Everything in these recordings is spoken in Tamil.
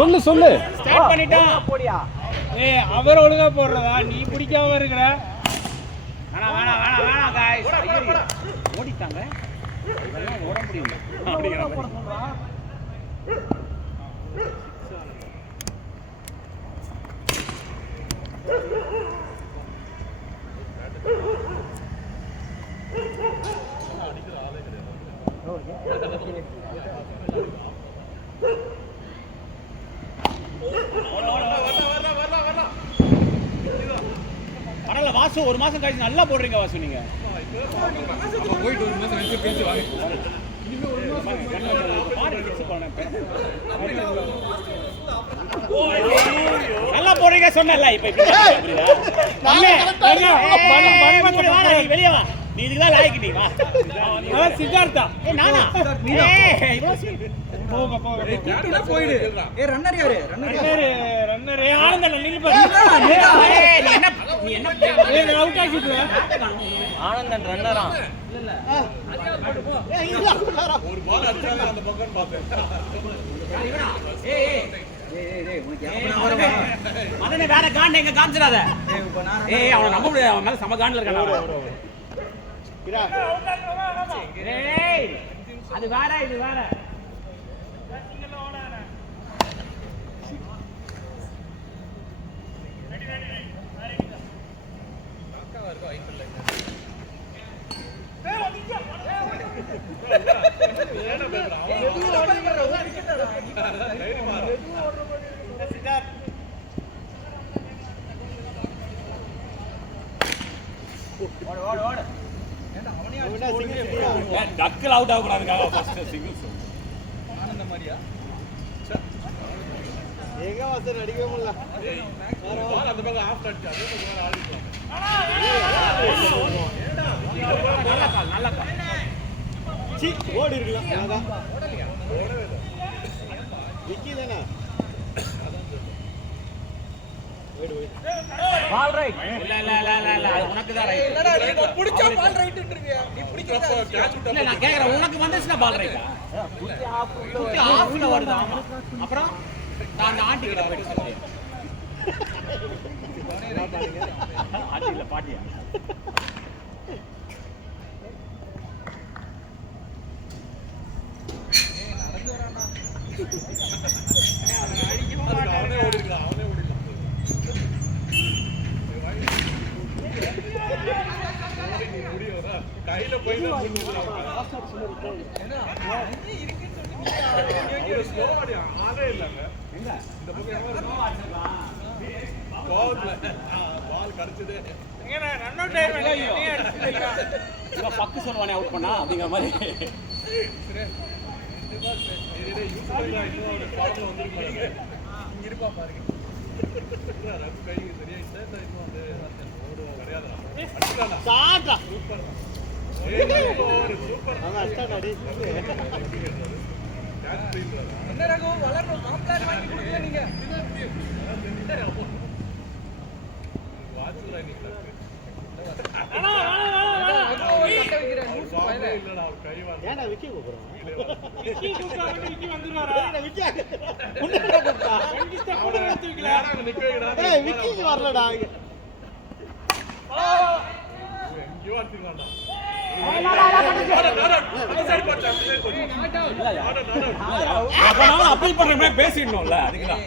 சொல்லு ஸ்டார்ட் பண்ணிட்டான் போடியா. ஏய் அவர் ஒழுங்கா போடுறதா நீ பிடிக்காம இருக்கற. வேணாம் गाइस. ஓடிட்டாங்க. இதெல்லாம் ஓட முடியல. அப்படிங்கற போட சொல்றா. பரவாயில்ல வாசு, ஒரு மாசம் கழிச்சு நல்லா போடுறீங்க வாசு. நீங்க போயிட்டு ஒரு மாசம் கழிச்சு பேசி வாங்க. நல்லா போடுறீங்க சொன்னல. இப்ப வெளியே வா, நீ இதுதான் லாய்க்கு. நீ வா சித்தார்த்தா. நானா போக போயிடு. ரன்னர் யாரு? ரன்னர் ஆனந்தன். நீ என்ன அவுட் ஆகிட்டு ஆனந்தன் ரன்னரா? இல்ல ஒரு பால் அடிச்சால அந்த பக்கம் பார்த்தேன். மதனே வேற காண்ட எங்க காமிச்சிராத. ஏய் அவன நம்ப முடியாது, அவன் மேல சம காண்ட்ல இருக்கானே. ஏய் அது வேற, இது வேற. டக்கல் அவுட் ஆகக்கூடாதுக்காக ஃபர்ஸ்ட் சிங்கிள்ஸ். ஆனந்த மாதிரியா ஏக வாசன் அடிக்கவே முடியல. பால் அந்த பக்கம் ஆஃப் அடிச்சா அது வேற ஆடிட்டோம். நல்ல கால். சி ஓடி இருக்கலாம். அதான் ஓடலையா? ஓடவே இல்ல. விக்கி தானா? Ball right. இல்ல அது உனக்கு தான் ரைட். இல்லடா நீ புடிச்சா பால் ரைட்ன்றீங்க. நீ பிடிக்கிறத கேட்ச் விட்டா. இல்ல நான் கேக்குறேன், உனக்கு வந்துச்சுனா பால் ரைட்டா? குட்டி ஆஃப்ல வருது. ஆமா. அப்புறம் நான் அந்த ஆண்டி கிட்ட போய் சொல்றேன். ஆண்டி இல்ல பாட்டியா? நடந்து வரானா? அவனே ஓடி இருக்கான். கையில போய் தான் ஆளே இல்லங்க. இந்த பக்கம் பால் கடிச்சது. பக்கு சொல்லுவானே அவுட் பண்ணா அப்படிங்கிற மாதிரி. இருப்பா பாருங்க. கை சரியாயிட்டா இன்னும் வந்து ஓடுவா கிடையாதா? சூப்பர். என்ன ரகம் வளரணும். காம்ப்ளான் வாங்கி கொடுங்க நீங்க. வாட்ச்ல இன்னைக்கு ஏன்டா விக்கி கூப்பிடுறோம்? விக்கி வந்துருவாரா? விக்கி விக்கி வரலடா. எங்கேயோ அடிச்சுக்கலாம்டா. அப்பீல் பண்ற மாதிரி பேசிடணும்ல. அதுக்குதான்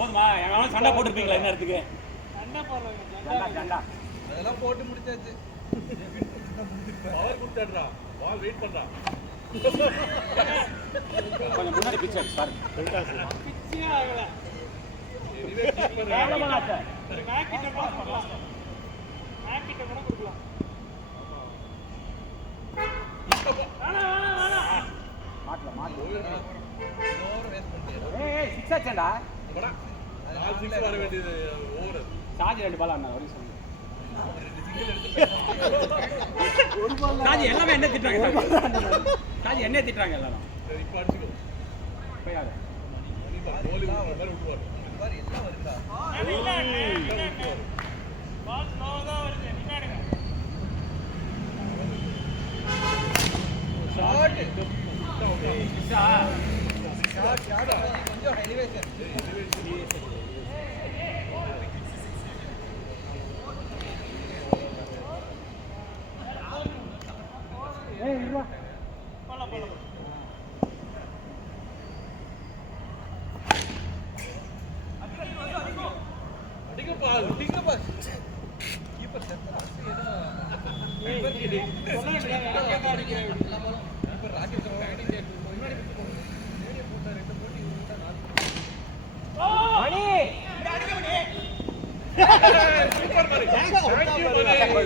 போதுமா? சண்டை போட்டுருப்பீங்களா என்ன இடத்துக்கு? அதெல்லாம் போட்டு முடிச்சாச்சு. பால் வெயிட் பண்றா. கொஞ்சம் முன்னாடி பிச்சை சார். பிச்சே ஆகல. மேக்கிட்ட கொடுக்கலாம். ஏய் 6 ஆச்சேடா. போடா. 6 வர வேண்டியது ஓவர். சாஜி 2 பால் அண்ணா வரைக்கும் சொல்லு. சாஜி எல்லாமே என்ன திட்டுறாங்க? சாஜி என்ன திட்டுறாங்க எல்லாரும்? சரி இப்ப அடிச்சுக்கோ. போய் ஆடு. நீ பால் கோலி மாதிரி விட்டுவாரு.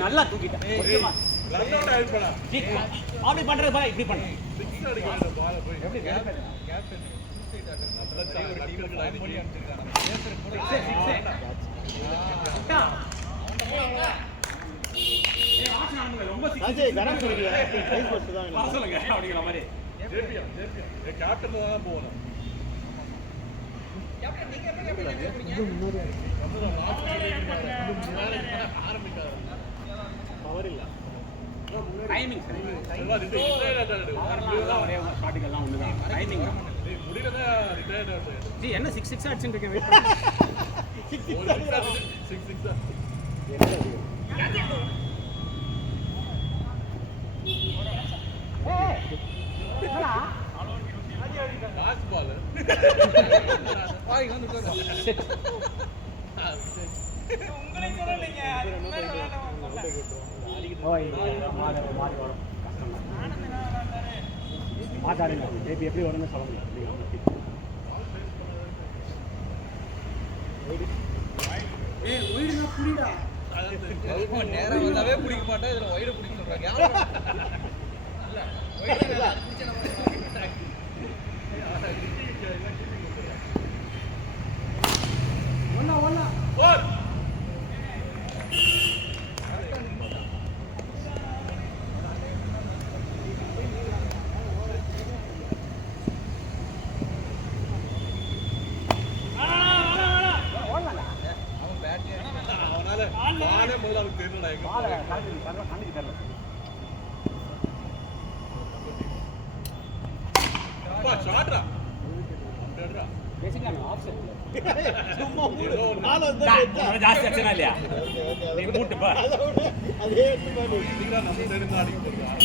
நல்லா தூக்கிட்டேன் அப்படி பண்றது பாரு இப்படி பண்ணு ரொம்ப சொல்லுங்க அப்படிங்கிற மாதிரி பவர் இல்ல டைமிங் ஒரே ஸ்டார்டிங் எல்லாம் ஒண்ணுதான் டைமிங் என்ன 6-6 அடிச்சுட்டு இருக்கேன் வெயிட் மாட்டாடுங்க எப்படி வரும்னு சொல்ல முடியாது நேரம் வந்தாவே பிடிக்க மாட்டேன் இதுல வயிறு பிடிக்க சொல்றாங்க ಜಾಸ್ತಿ ಅಚ್ಚನ ಇಲ್ಲ ಮೂಟು ಬಾ ಅದೇ நம்ம தெரிந்து அடிக்க போறோம்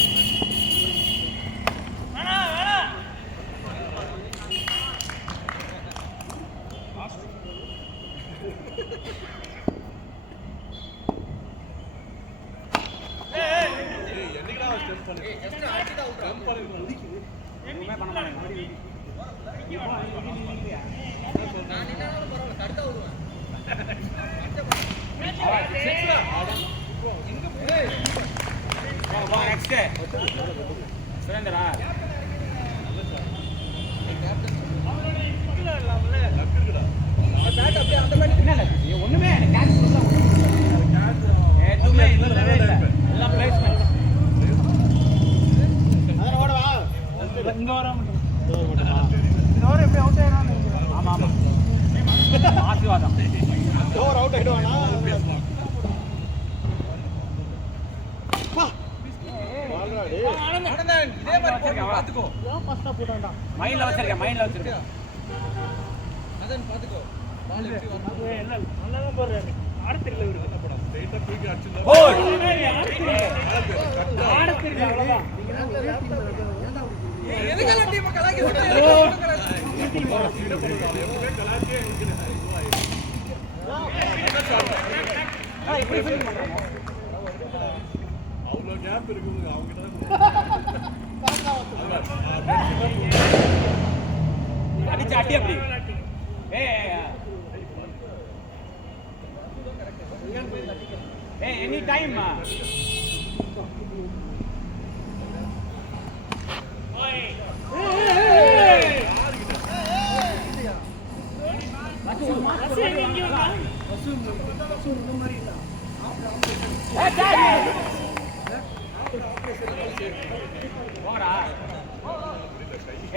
ஒண்ணுமே எதுவுமே இல்லவே இல்லை எல்லாம் பிளேஸ்மெண்ட் இங்க வர எப்படி அவுட் ஆயிடும் ஆமா ஆமா ஆசீர்வாதம் ஓவர் அவுட் ஆயிடுவானா மைண்ட்ல வச்சிருக்கேன் அதன் பாத்துக்கோ பால் எப்படி வந்து நல்லா போறாரு ஆடத்திரல இவரு என்ன படம் ஸ்ட்ரைட்டா தூக்கி அடிச்சா ஆடத்திரல அவ்வளவுதான் எதுக்கு டீம் கலாக்கி அவ்வளோ கேப் இருக்குங்க அவங்க அடிச்சு அடி அப்படி எனி டைம்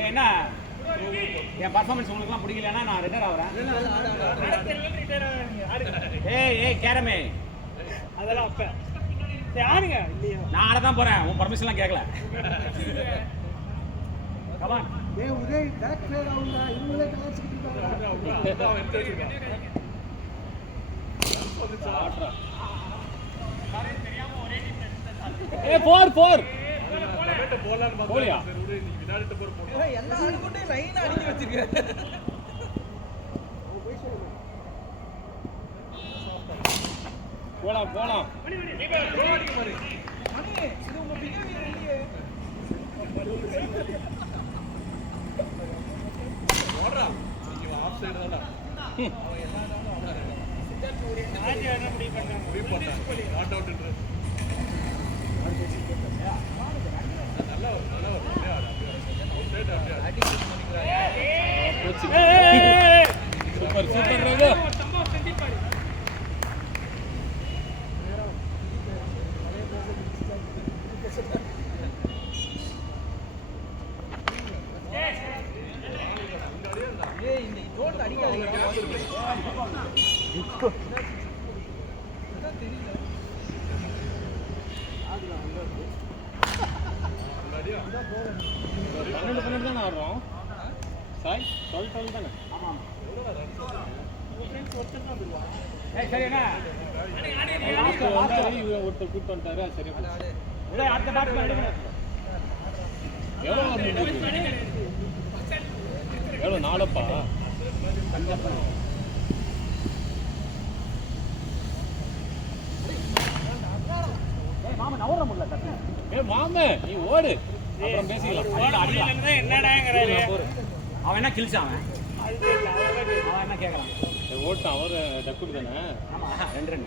என்ன என் பர்ஃபார்மன்ஸ் உங்களுக்குலாம் பிடிக்கலன்னா நான் ரிட்டர் ஆகிறேன். ஏய் கேரமே அதெல்லாம் அப்ப ஆடுங்க இல்லையா? நான் ஆட தான் போறேன். உன் பர்மிஷன்லாம் கேட்கல. கமான். ஏய் உதய் பேக் ஃபேர் ஆவுங்க. இவங்களே கலாச்சிட்டு இருக்காங்க. ஏ 4 போலியா எல்லா ஆளுகிட்டயும் லைன் அடிக்க வச்சிருக்க. போலாம் மணி இது உங்க பிஹேவியர் இல்லையே. ஓடுறா நீங்க ஆஃப் சைடு தான ஆஜி என்ன முடிவு பண்றாங்க? முடிவு பண்ணாங்க நாட் அவுட்ன்ற நல்ல அப்படியே அவுட் சைடு அப்படியே சூப்பர் ரகு. சம்பவம் செஞ்சிப்பாரு. ஏய் இந்த ஜோன் அடிக்காதீங்க. பன்னெண்டு தானே ஆடுறோம் சாய் 12 தானே. ஏய் சரி என்ன ஒருத்தர் கூட்டு வந்துட்டாரு. சரி உதய் அடுத்த பேட்ஸ்மேன் ரெடி பண்ணு. எவ்வளோ 4பா? ஏய் மாமா நவர முடியல தட்டு. ஏ மாமே நீ ஓடு, அப்புறம் பேசிக்கலாம். என்னடாங்கறாரு? அவன் என்ன கிழிச்சான் அவன்? அது தெரியல. அவன் என்ன கேக்குறான்? ஓட்டான் அவர் டக்குடு தானே. ஆமா 2 ரன்.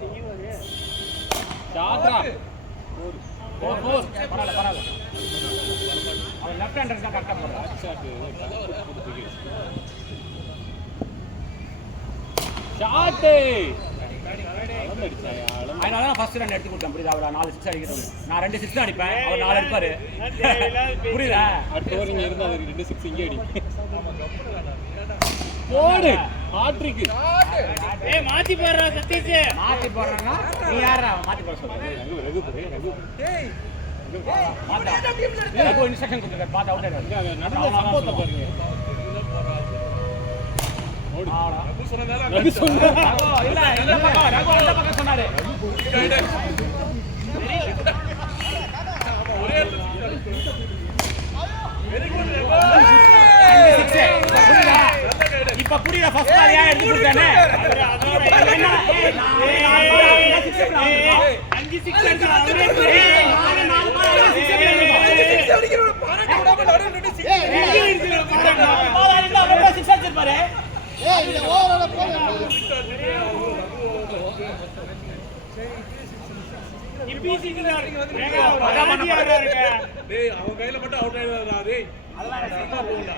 செய்யுவாரு. ஷாட்ரா 4 பரவாயில்ல. அவன் லெஃப்ட் ஹேண்டர் தான் கரெக்டா போறான். ஷாட் ஷாட் அடிச்சாயா? அதனால தான் ஃபர்ஸ்ட் ரன் எடுத்து கொடுத்தேன். புரியுதா? அவர் 4 6 அடிக்கிறது. நான் 2 6 தான் அடிப்பேன். அவர் 4 அடிப்பாரு. புரியுதா? அடுத்த ஓவர் இங்க இருந்தா அவர் 2 6 இங்கே அடி. போடு ஹாட்ரிக். ஏய் மாத்தி போறா சதீஷ். மாத்தி போறானா? நீ யாரா மாத்தி போற சொல்ற? ரகு டேய் மாத்தா. ரகு இன்ஸ்ட்ரக்ஷன் கொடுத்துட்டார். பாத்து அவுட் ஆயிடுவாரு. நடுவுல சப்போர்ட் பாருங்க. ஓடு. ஆடா. ரகு சொன்னா ரகு இல்ல இந்த பக்கம் ரகு அந்த பக்கம் சொன்னாரு. இப்ப புரியுதா? ஃபர்ஸ்ட் பால் ஏன் எடுத்து கொடுத்தானே? அஞ்சு 6 அடிச்சா அவரே அடிக்கிறவன பாராட்ட விடாம நடுவுல நின்னு சிக்ஸ் அடிச்சிருப்பாரு. ஏய் இந்த ஓவரால போங்க. இபிசிக்குல ஆடுறாருங்க. டேய் அவன் கையில மட்டும் அவுட் ஆயிடுறா டேய். அதெல்லாம் போடா.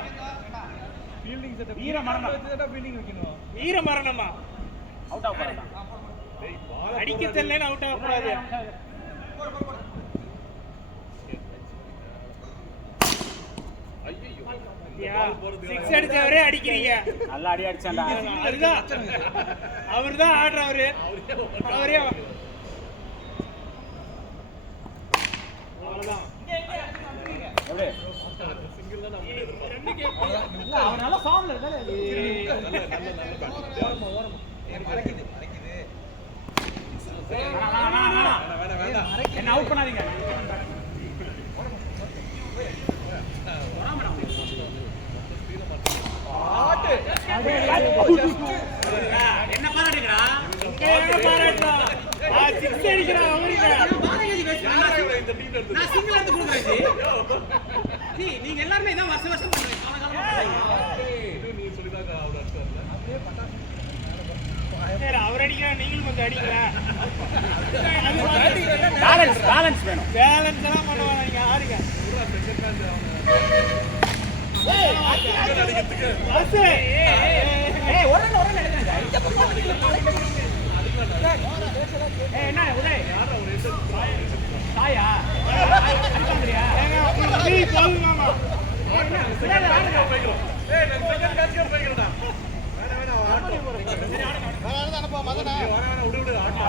ஃபீல்டிங் செட்டப் வீர மரணம். ஃபீல்டிங் வைக்கணும். வீர மரணமா? அவுட் ஆஃப் போறான். டேய் பால் அடிக்க தெரியலன்னு அவுட் ஆக கூடாது. ஐயோ சிக்ஸ் அடிச்சவரே அடிக்கிறீங்க. நல்லா அடி அடிச்சான்டா. அதுதான் அவர்தான் ஆடுறவரு. அவரே அவ்வளவுதான். எப்படி? சிங்கிள் தான் நம்ம எதிர்பார்த்தோம். இல்ல அவன் நல்ல ஃபார்ம்ல இருக்கானே. மறக்குது வேணாம் என்ன அவுட் பண்ணாதீங்க. என்ன பாராட்டுறா? என்ன பாராட்டலாம்? சிக்ஸ் அடிக்கிறான் அவருக்கு. இந்த டீம் எடுத்து நான் சிங்கிள் எடுத்து கொடுக்குறேன். நீங்க எல்லாரும் இதான் வருஷம் பண்றீங்க. நீ சொல்லிதான் அவுட் ஆச்சுல. சரி அவர் அடிக்கிறா நீங்களும் கொஞ்சம் அடிக்கல. பேலன்ஸ் வேணும். பேலன்ஸ் எல்லாம் பண்ணுவாங்க. நீங்க ஆடுங்க. பஸ். ஏய் ஒரு ரன் எடுங்க. என்ன உதய்? யாரா ஒரு தாயா அடிப்பாங்கறியா ஏங்க அப்படி போகுமாமா போய்க்கிறோம். ஏய் நான் செகண்ட் கேட்ச்க்கு போய்க்கிறேன்டா. வேணா ஆட்டோ. வேணா அனுப்பா மதனா வேணா விடு ஆட்டோ.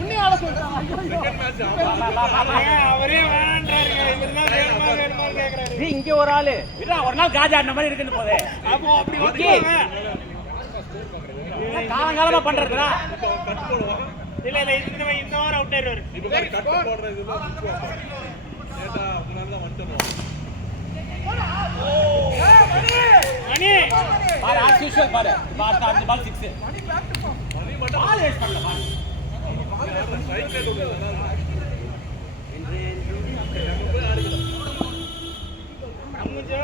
உன்னை ஆள சொல்றான் செகண்ட் மேட்ச் ஆமா. ஏங்க அவரே வேணான்றாருங்க இவர்தான் வேணுமான்னு கேக்குறாரு நீ இங்க ஒரு ஆளு இல்ல ஒரு நாள் காஜா அந்த மாதிரி இருக்குன்னு போதே அப்போ அப்படி வந்துருவாங்க காலங்காலமா பண்றதுடா கட் போடுவான். இல்ல இந்த வாரம் அவுட் ஆயிடுவாரு இப்போ கட் போடுறது இதெல்லாம் முக்கியம். ஏடா அதனால தான் வந்துட்டோம். மணி பாரு as usual பாரு பால் அந்த பால் 6 மணி மட்டும் பால் வேஸ்ட் பண்ணல பாரு ஸ்ட்ரைக் ரேட் உள்ளதா. அம்முஜோ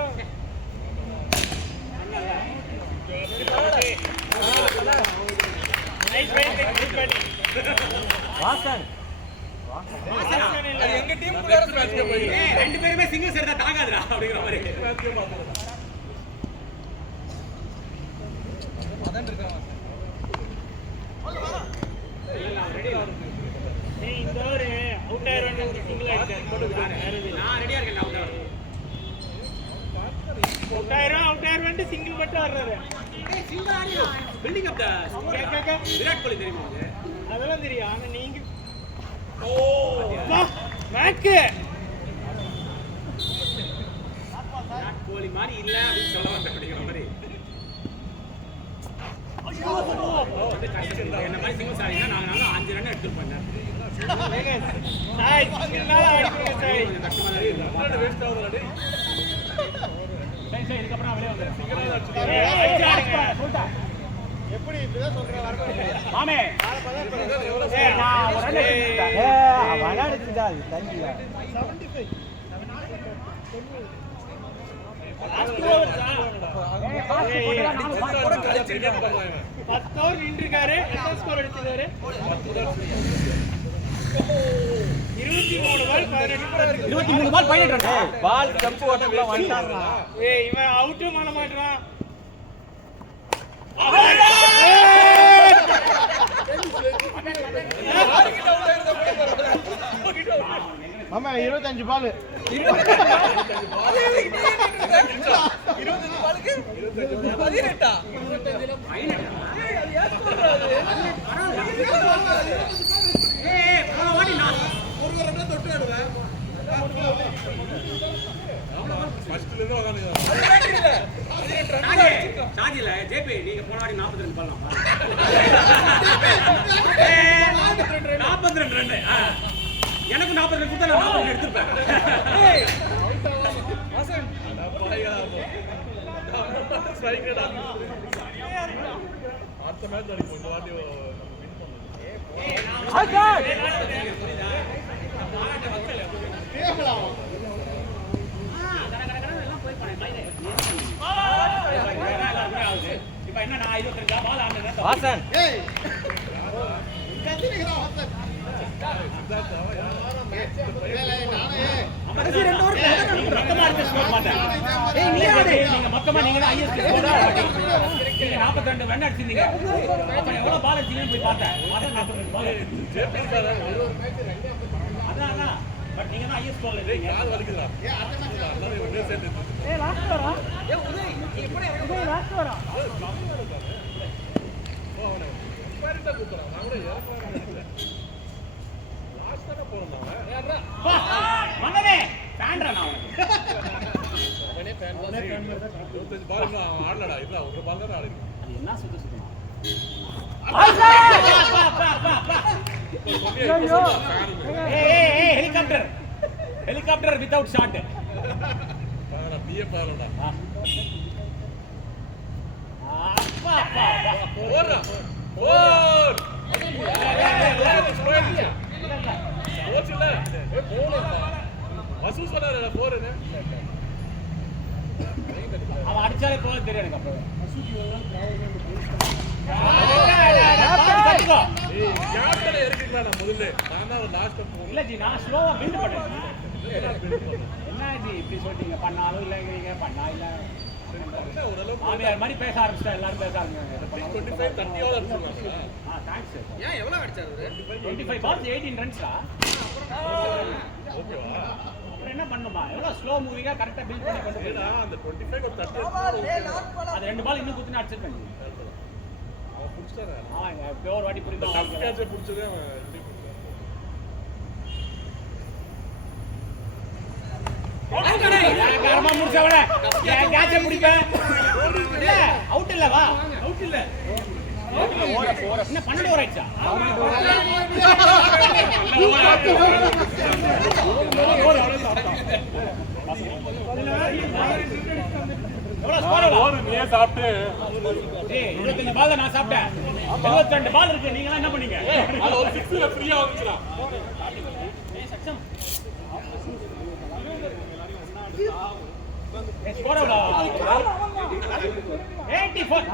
நைஸ் பேட்டிங் வாசன் அது எங்க டீம் கூட மேட்ச்க்கு போய்க்கிறோம். ஏய் ரெண்டு பேருமே சிங்கிள்ஸ் எடுத்தா தாகாதுடா அப்படிங்கிற மாதிரி மேட்ச்க்கு பாத்துறோம். அதான் இருக்காங்க. ஏய் இந்த ஓவர் அவுட் ஆயிடுவான்னு ஒரு சிங்கிள் அடிச்சாரு நான் ரெடியா இருக்கேன் அவுட் ஆவறதுக்கு அவுட் ஆயிடுவான்ட்டு சிங்கிள் மட்டும் வர்றாரு ஏய் சிங்கிள் ஆடியா பில்டிங் அப் தி விராட் கோலி தெரியுமா உங்களுக்கு அதெல்லாம் தெரியும் ஆனா நீங்க ஓ மேக்கு விராட் கோலி மாதிரி இல்ல அப்படி சொல்ல வந்தேன் அப்படிங்கிற மாதிரி என்ன மாதிரி சிங்கிள்ஸ் ஆடினா நாங்க 5 ரன் எடுத்துட்டு சாய் சிங்கிள்னால அடிக்கிறீங்க சாய் கொஞ்சம் கஷ்டமா தான் இருக்கு ரன் வேஸ்ட் ஆகுதுடா டேய். சரி இதுக்கு அப்புறம் வெளிய வந்துறேன் அடிச்சாடுங்க எப்படி இப்படிதான் சொல்றேன் வரவே மாமே ஏய் நான் ஒரு ரன் எடுத்துட்டேன் விளையாடுச்சுடா அது தண்ணியா லாஸ்ட் ஓவர் கூட கழிச்சிருக்காங்க பாருங்க. 10 ஓவர் நின்றுக்காரு எத்தனை ஸ்கோர் அடிச்சிருக்காரு 23 பால் 18 23 பால் 18 ரன் பால் ஜம்ப் ஓட்டக்குள்ள வந்துட்டான்டா ஏய் இவன் அவுட்டும் பண்ண மாட்டான் மாமா 25 பால் 18 ஏய் வாடி நான் ஒரு ரன் தொட்டு ஆடுவேன். ஆமா ஃபர்ஸ்ட்ல இருந்து வந்தாங்க. சாஜில ஜேபி நீங்க போன வாடி 42 பண்ணலாம் 42 ரன் எனக்கு 40 ரன் கொடுத்தா நான் 40 ரன் எடுத்துப்பேன் ஸ்ட்ரைக் ரேட் அடுத்த மேட்ச் அடிக்கும் இந்த வாட்டி இப்ப என்ன நான் 22 பால் ஆடுறேன் வாசன் ஏய் கத்தினிங்கடா வாசன் கடைசி ரெண்டு ஓவர் நீங்க மொத்தமா இருக்க ஸ்கோர் மாட்டேன் ஏய் நீ ஆடு நீங்க மொத்தமா நீங்க தான் ஹையஸ்ட் ஸ்கோர் நீங்க 42 ரன் அடிச்சீங்க அப்ப எவ்வளவு பால் அடிச்சீங்கன்னு போய் பார்த்தேன் அதான் 42 பால் அதான் பட் நீங்க தான் ஹையஸ்ட் ஸ்கோர் இருக்கீங்க கால் வலிக்குதுடா. எல்லாரும் ஒண்ணே சேர்ந்து ஏய் லாஸ்ட் வரா ஏய் உதய் நீ எப்படி லாஸ்ட் வரா பேரண்டா கூப்பிடுறான். நான் கூட இறக்குறேன். லாஸ்ட் தான போறான் அவன். மன்னனே ஃபேன்டா நான் உனக்கு 25 பால் இன்னும் அவன் ஆடலடா. இல்ல ஒரு பால் தான் ஆடிருக்கு. அது என்ன சுத்த சுத்தமா ஏய் ஹெலிகாப்டர் ஹெலிகாப்டர் வித்அவுட் ஷாட் நான் பிஎஃப் ஆடலடா. அப்பா அப்பா போறா. போர். போச்சுல. ஏய் போலப்பா. வசூல் சொன்னாரடா போறேன்னு. அவன் அடிச்சாலே போல தெரியும் எனக்கு அப்புறம் ஏய் கேப்டனை இறக்கிக்கலாம் நான் முதல்ல. நான் தான் லாஸ்ட் போறேன். இல்ல ஜி நான் ஸ்லோவா பில்ட் பண்ணேன் என்ன ஜி இப்படி சொல்றீங்க பண்ணாலும் இல்லைங்கிறீங்க பண்ணா இல்ல ஓரளவுக்கு மாமியார் மாதிரி பேச ஆரம்பிச்சிட்டா எல்லாரும் பேச 25 30 ஓவர் அடிச்சிருக்காங்க. தேங்க்ஸ் ஏன் எவ்வளவு அடிச்சாரு 25 பால்ஸ் 18 ரன்ஸ்டா ஓகேவா? அப்புறம் என்ன பண்ணுமா? எவ்வளவு ஸ்லோ மூவிங்கா கரெக்டா பில்ட் பண்ணி கொண்டு ஏன்னா போயிடலாம். அந்த 25 ஒரு 30 அது 2 பால் இன்னும் குத்துனா அடிச்சிருப்பேன். அவன் புடிச்சானே. இப்போ ஒரு வாட்டி புரியுதா? டஃப் கேட்ச புடிச்சதே அவன் எப்படி புடிச்சான்? கரமா முடிச்சவன ஏன் கேட்ச முடிப்பேன்? இல்ல அவுட் இல்ல வா. அவுட் இல்ல. என்ன 12 ஓவர் ஆயிடுச்சா? எவ்வளவு ஸ்கோர் எவ்வளவு? நீயே சாப்பிட்டு ஏய் 25 பால் நான் சாப்பிட்டேன். 72 பால் இருக்கு. நீங்க எல்லாம் என்ன பண்ணீங்க? அது ஒரு 6ல ஃப்ரீயா வந்துச்சுடா. ஏய் சக்சம். ஸ்கோர் எவ்வளவு? 84.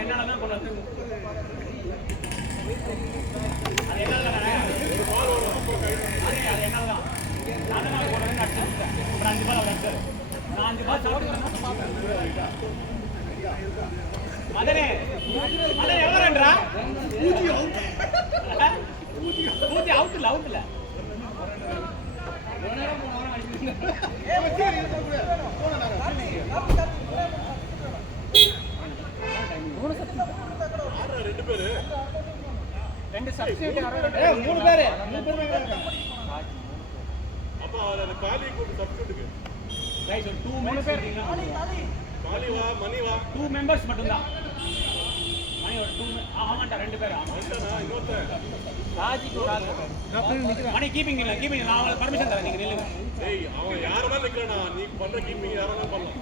என்னதான் கொண்டு வந்து அது என்னதான் அது என்னதான் நான் தான் கொண்டு வந்து அடிச்சிட்டேன். ஒரு 5 பால் அடிச்சாரு. நான் 5 பால் சாப்பிட்டேன். மதனே எவ்வளவு ரன்ரா? பூஜ்ஜி அவுட் இல்ல ரெண்டு சப்ஸ்டிட்யூட் 3 பேர் அப்ப அந்த காலி கூட சப்ஸ்டிட்யூட்க்கு ரைட் 2 மெம்பர்ஸ் இருக்கீங்க. காலி வா மணி வா 2 மெம்பர்ஸ் மட்டும் தான். மணி ஒரு 2 ஆமாண்டா 2 பேர் ஆமா. இன்னொருத்தன் மணி கீப்பிங் நான் உங்களுக்கு பர்மிஷன் தரேன். நீங்க நில்லுங்க. டேய் அவன் யாரமா நிக்கறானா நீ பண்ற கீப்பிங் யாரமா பண்ணலாம்.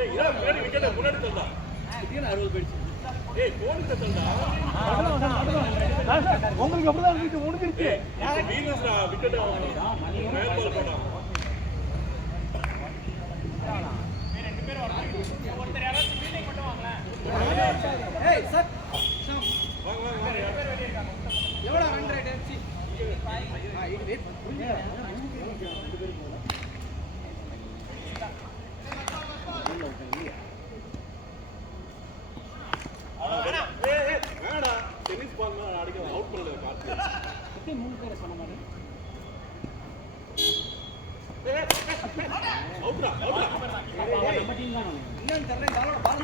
ஏய் இதா பேடி விக்கெட் முன்னாடி தள்ளா. இதுக்கு 60 போயிடுச்சு. ஏய் போன் தள்ளா. உங்களுக்கு அப்படிதான் வீட்டு முடிஞ்சிருச்சு. வீனஸ் விக்கெட் மேல் பால் போடா. ரெண்டு பேர் வராங்க. ஒருத்தர் யாராவது ஃபீல்டிங் மட்டும் வாங்களேன். ஏய் சார் வாங்க எவ்வளவு ரன் ரேட் சி இது வெயிட் வேடா டென்னிஸ் பால் மேல அடிக்க அவுட் பண்ணல கார்த்தி. இப்படி 3 பேர் சொன்ன மாதிரி. அவுட்ரா நம்ம டீம் தான். இன்னும் தெரியல காலோட பால்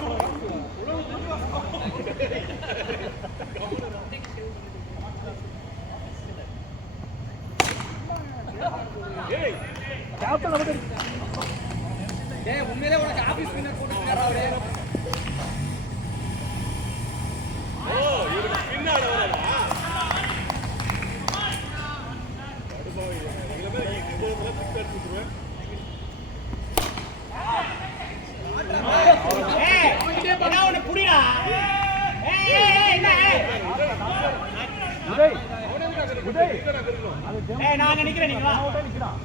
ஏய் கேப்டன் வந்து டேய் உண்மையிலே உனக்கு ஆபீஸ் வின்னர் போட்டுட்டாரா அவரே ஓ இவருக்கு பின்னாடி வரலா அடுபாவி எங்கள மாதிரி இவ்வளவு பிக் எடுத்துடுவேன். ஏய் என்ன ஒன்னு புடிடா. ஏய் என்ன உதய் உதய் ஏய் நான் நிக்கிறேன் நீங்க வா. நிக்கிறான்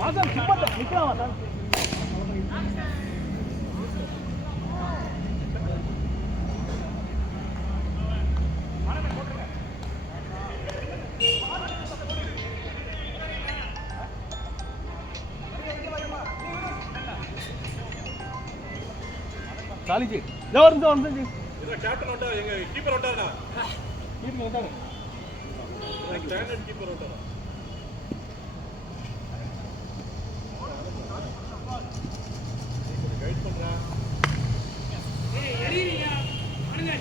வாசன் சிப்பட்ட நிக்கிறான் வாசன். காலிஜி ஜோர்ந்து இத கேப்டன் வந்தா எங்க கீப்பர் வந்தாடா. கீப்பிங் வந்தாங்க. ஸ்டாண்டர்ட் கீப்பர் வந்தாடா. கைட் பண்றா. ஏய் எறிறீங்க. அணுங்க.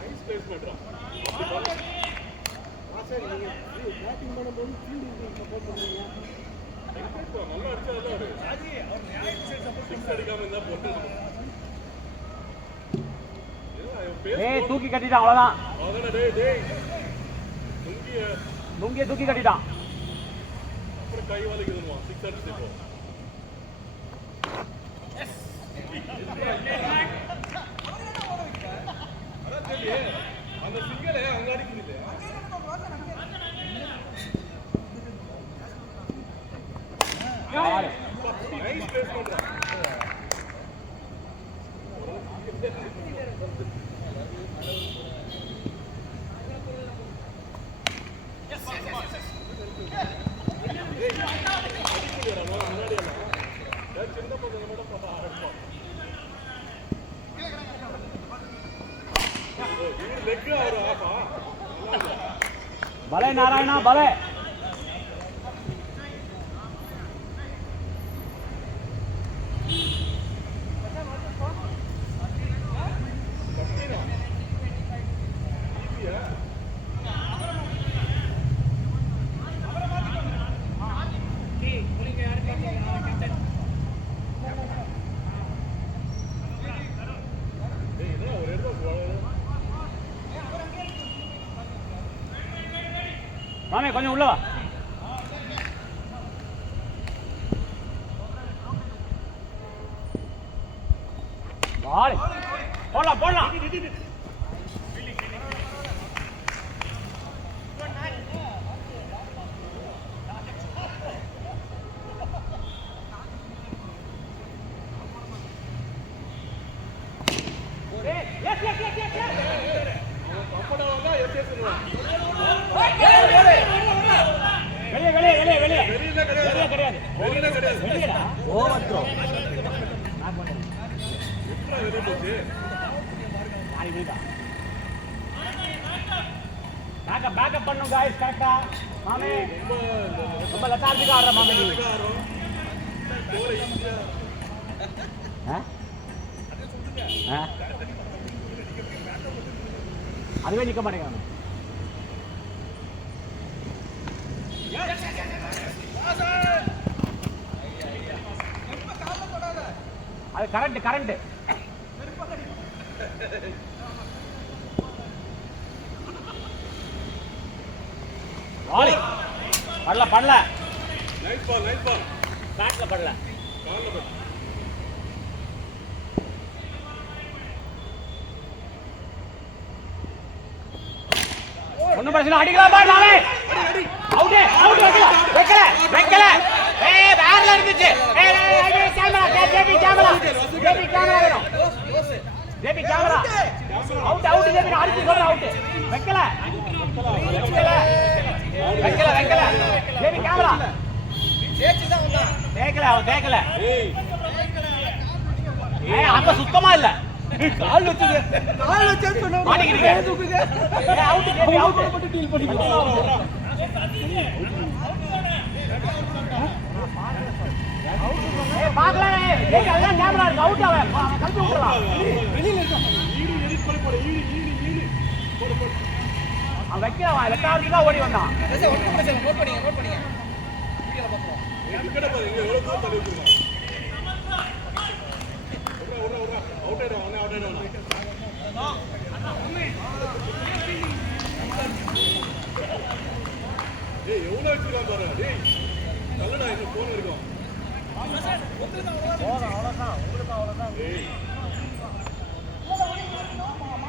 நைஸ் பிளேஸ்மென்ட்ரா. சரி நீங்க பேட்டிங் பண்ணும்போது ஃபீல்டிங் சப்போர்ட் பண்ணுவீங்க நல்லா அடிச்சால அவரு. சிக்ஸ் அடிக்காம இருந்தா போட்டு. ஏய் தூக்கி கட்டிட்டான் அவ்வளவுதான். அவன டேய் லுங்கிய தூக்கி கட்டிட்டான். அப்புறம் கை வலிக்குதுமா சிக்ஸ் அடிச்சு போ. அந்த சிங்கலே அங்க அடிக்குது. நைஸ் பிளேஸ் பண்றா. பலே நாராயணா பலே. மாமே கொஞ்சம் உள்ள வா. வாடி போடலாம் போடலாம். பேக்கப் பண்ணும் गाइस கரெக்ட்டா மாமே ரொம்ப லெத்தார்ஜிக்கா ஆடுற மாமே நீ அதுவே நிக்க மாட்டேங்கிறாங்க அது கரண்ட் வாலி படல நைஸ் பால் பேட்ல படல கால்ல பட் ஒண்ணும் பிரச்சனை அடிக்கலாம் பாரு நாளே அவுட் வைக்கல ஏய் பேர்ல இருந்துச்சு ஏய் கேமரா ஜேபி கேமரா வேணும் ஜேபி கேமரா அவுட் ஜேபி அடிச்சு சொல்ற அவுட் வைக்கல ஜேபி கேமரா தேக்கல ஏய் அங்க சுத்தமா இல்ல கால் வச்சு சொன்னா மாட்டிக்கிட்டீங்க அவுட் ஜேபி அவுட் போட்டு டீல் பண்ணிக்கோ ஏய் பாக்கல ஏய் அதான் கேமரா இருக்கு அவுட் அவன் கழுத்து விட்டுறலாம் வெளியில இருக்க ஈடு எடிட் பண்ணி போடு ஈடு போடு அவன் வைக்கிறவன் லெட்டார்ஜிக்கா ஓடி வந்தான் நோட் பண்ணீங்க வீடியோல பாப்போம் விக்கெட் பாரு இங்க எவ்வளவு தூரம் தள்ளி வச்சிருக்கான் ஓடுறா அவுட் ஆயிடுவான் ஏய் எவ்வளவு வச்சிருக்கான் பாரு டேய் நல்லடா இந்த போன் இருக்கும் அவ்வளவுதான் ஏய்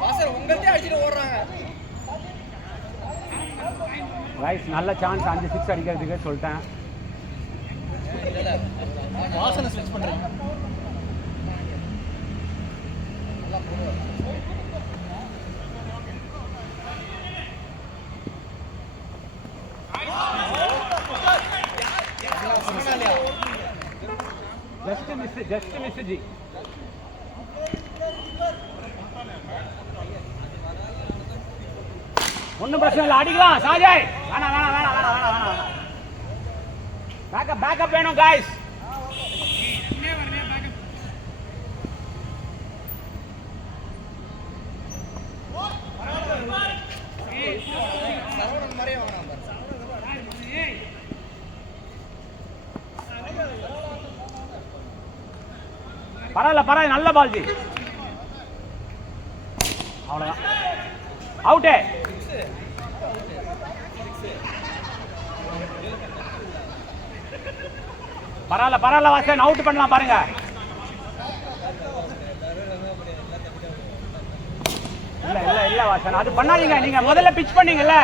வாசர் உங்கள்ட்டே அடிச்சிட்டு ஓடுறாங்க ரைஸ் நல்ல சான்ஸ் 5 6 அடிக்கிறதுக்கு சொல்லிட்டேன் வாசனை ஸ்விட்ச் பண்றீங்க ஜஸ்ட் மிஸ் ஜி ஒன்றும் பிரச்சனை இல்லை அடிக்கலாம் சாஜாய் வேணாம் பேக்கப் வேணும் காய்ஸ் சரவணன் மாதிரியே வேணாம் பரவாயில்ல நல்ல பால் ஜி அவ்வளோதான் அவுட்டே பரவாயில்ல வாசன் அவுட் பண்ணலாம் பாருங்க இல்ல வாசன் அது பண்ணாதீங்க நீங்க முதல்ல பிட்ச் பண்ணீங்கல்ல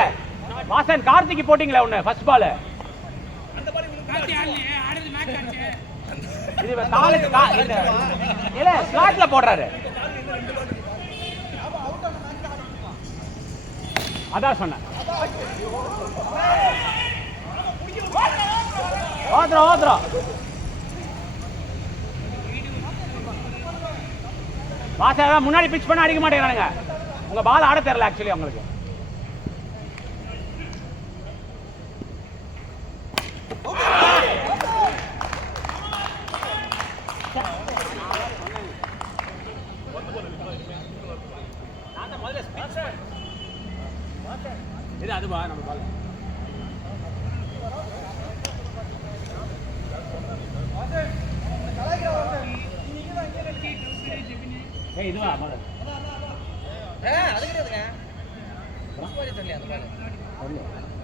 வாசன் கார்த்திக் போட்டீங்களே ஒண்ணு ஃபர்ஸ்ட் பால் இது காலுக்கு இல்ல ஸ்லாட்ல போடுறாரு அதான் சொன்னேன் ஓதுறோம் வாசா முன்னாடி பிட்ச் பண்ண அடிக்க மாட்டேங்கிறானுங்க உங்க பால் ஆட தெரியல ஆக்சுவலி உங்களுக்கு ஏய் இதுவா மாடு அது கிடையாதுங்க தெரியல அந்த பால்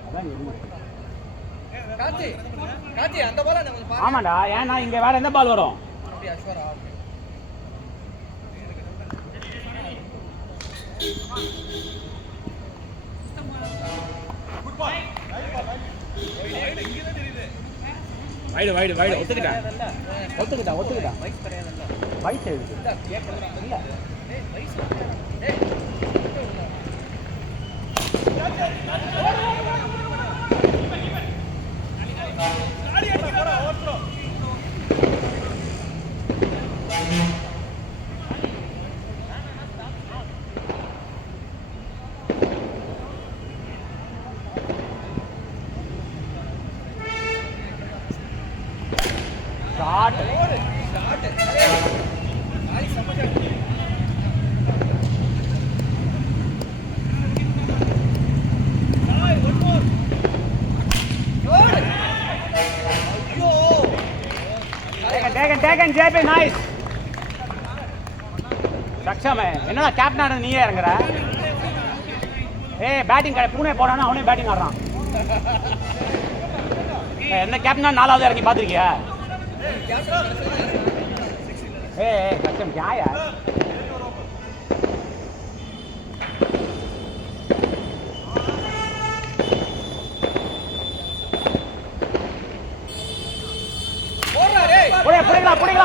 அதான் நீ காத்தி அந்த பால் நம்ம ஆமாடா ஏன்னா இங்க வேற எந்த பால் வரும் அப்படியே அஷ்வரா வைடு ஒத்துக்கிட்டா பைக் கிடையாதுல்ல பைக் எழுது இல்ல கேட்கல இல்ல ஏய் பைக் ஏய் ஷாட் Taken, JP, nice. சக்ஷமே என்னடா கேப்டனா நீயே இறங்குற? ஏய் பேட்டிங் பூனே போறானா அவனே பேட்டிங் ஆடுறான். எந்த கேப்டனா நாலாவது இறங்கி பாத்திருக்கியா? ஏய் சக்ஷம் क्या यार?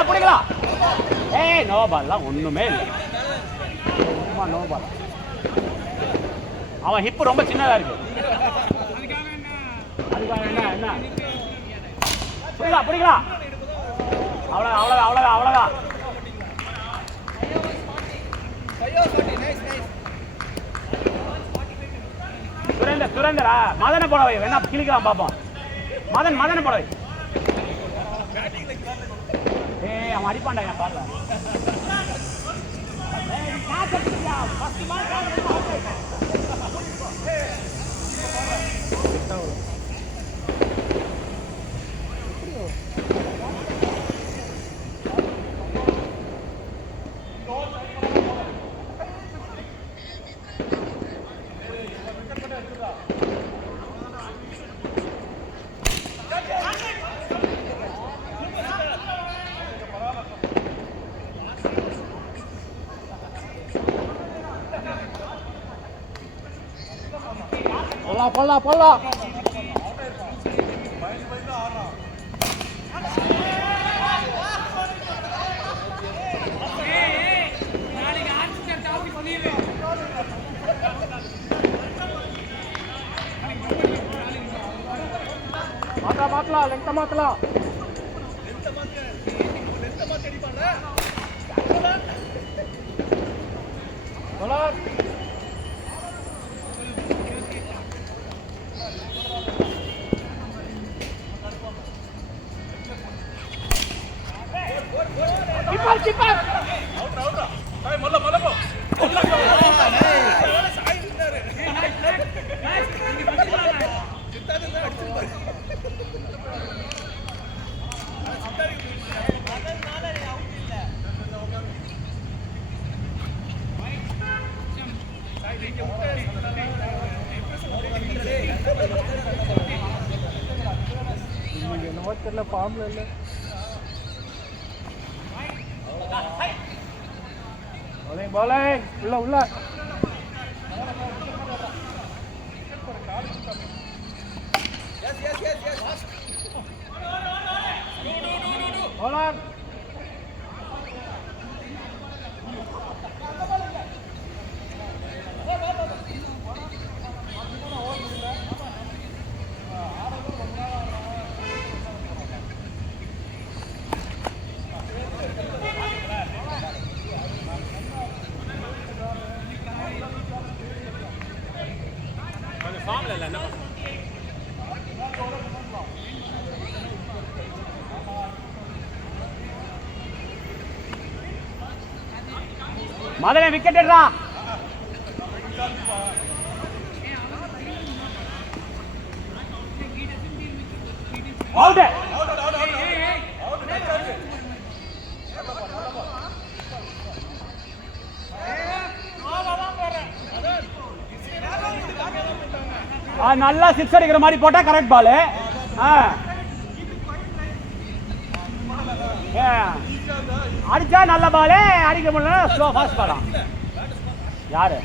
புடிங்களா ஏய் நோ பால்லாம் ஒண்ணுமே இல்ல சும்மா நோ பால் அவன் ஹிப் ரொம்ப சின்னதா இருக்கு அதுக்காக என்ன புடிங்களா அவ்வளவுதான் சுரேந்தரா மதனை போட வை வேணா கிளிக்கலாம் பாப்போம் மதனை போட வை ஏய் அவன் அடிப்பான்டா என் பாருல போடலாம் மாத்தலாம் லெங்க் மாத்தலாம் Keeper. Out. Hey, malla po. தெரியல ஃபார்ம்ல இல்ல bowling உள்ள yes bowler மதனை விக்கெட் எடுறா அவுட் நல்லா சிக்ஸ் அடிக்கிற மாதிரி போட்டா கரெக்ட் பால். அடிச்சா நல்ல பால், அடிக்க முடியல ஸ்லோ ஃபாஸ்ட் பாலா. யாரு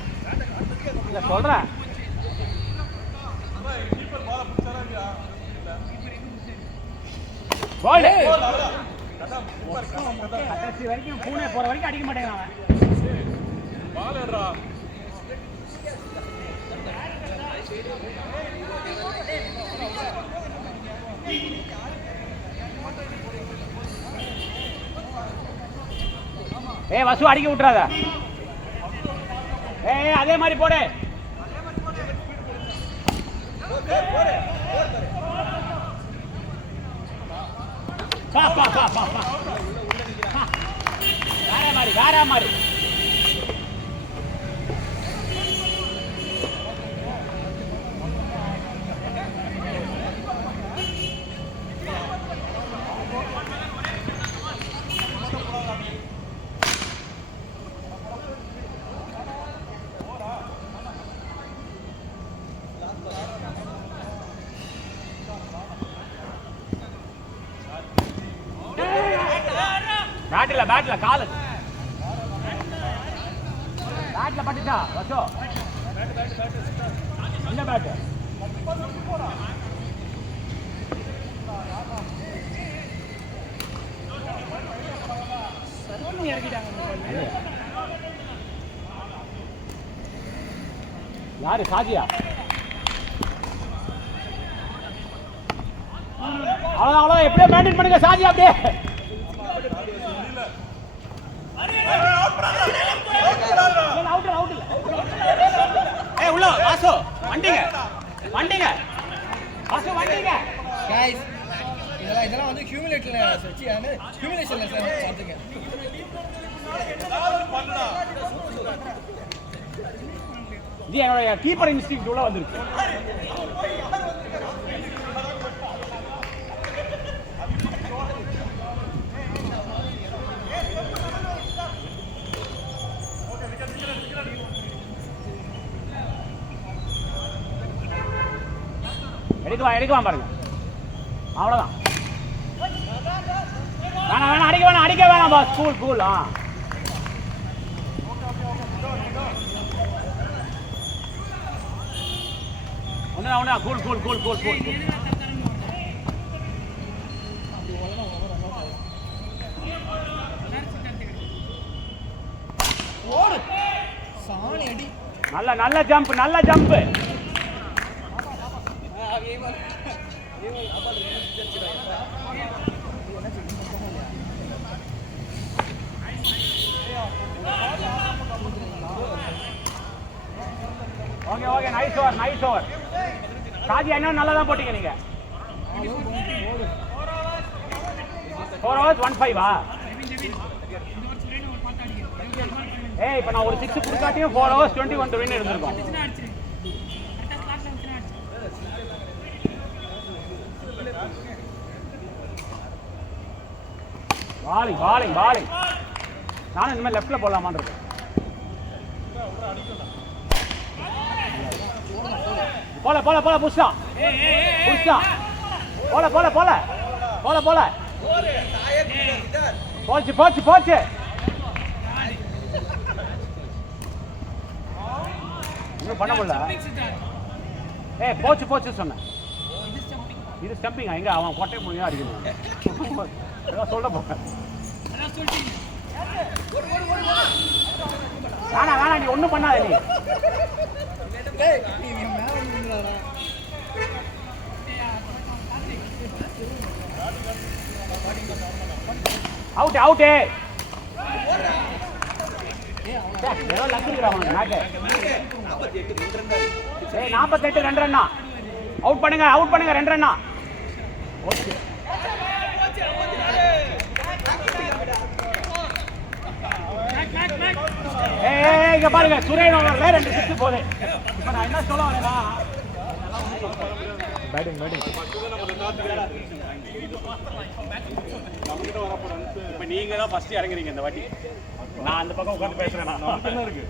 இல்ல சொல்றேன். கடைசி வரைக்கும் பூனே போற வரைக்கும் அடிக்க மாட்டேங்கிறான். ஏய் வசு அடிக்க விட்டுறாத. ஏய் அதே மாதிரி போடு. பா பா பா பா பா. வேற மாதிரி. பேட்ல கால் பேட்ல பட்டுச்சா வசோ என்ன பேட் யாரு சாஜியா? அவ்வளோ எப்படியோ மெயின்டைன் பண்ணுங்க சாஜி. அப்படியே உள்ள வாசோ வண்டிங்க வாசோ வண்டிங்க. गाइस இதெல்லாம் வந்து ஹியூமிலேட்டர்ல வச்சு ஹியூமிலேஷன்ல சாத்துங்க. இது என்னோட கீப்பர் இன்ஸ்டிங்க்ட் உள்ள வந்திருக்கு. எடுக்கலாம் பாருங்க. அவ்வளவுதான். வேணாம் அடிக்க வேணாம் பாஸ். கூல். ஒண்ணா கூல். சாணி அடி. நல்ல jump. Okay nice over. Saji என்ன நல்லா தான் போட்டீங்க நீங்க. 4 hours 1-5 ஏய் இப்போ நான் ஒரு 6 கொடுக்காட்டியும் 4 hours 21 to win இருந்திருக்கும். பாலிங் நானும் இனிமேல் லெஃப்ட்ல போடலாமான்னு இருக்கேன். போல புஷ்டா போல போச்சு. இன்னும் பண்ண முடியல. ஏய் போச்சு சொன்னேன். இது ஸ்டம்பிங். எங்க அவன் கொட்டை முடியா அடிக்கணும். சொல்ல போறேன். வேணா நீ ஒண்ணும் பண்ணாத. நீ அவுட் ஏதோ லக்குங்கிறான் அவனுக்கு நாக்கு. 48 2 ரன்னா. அவுட் பண்ணுங்க 2 ரன்னா. ஓகே இங்க பாருங்க சுரேன் ஓவர்ல 2 6 போகுது. இப்போ நான் என்ன சொல்ல வரேன்னா பேட்டிங் இப்போ நீங்க தான் ஃபர்ஸ்ட் இறங்குறீங்க இந்த வாட்டி. நான் அந்த பக்கம் உட்கார்ந்து பேசுறேன். நான் இருக்கு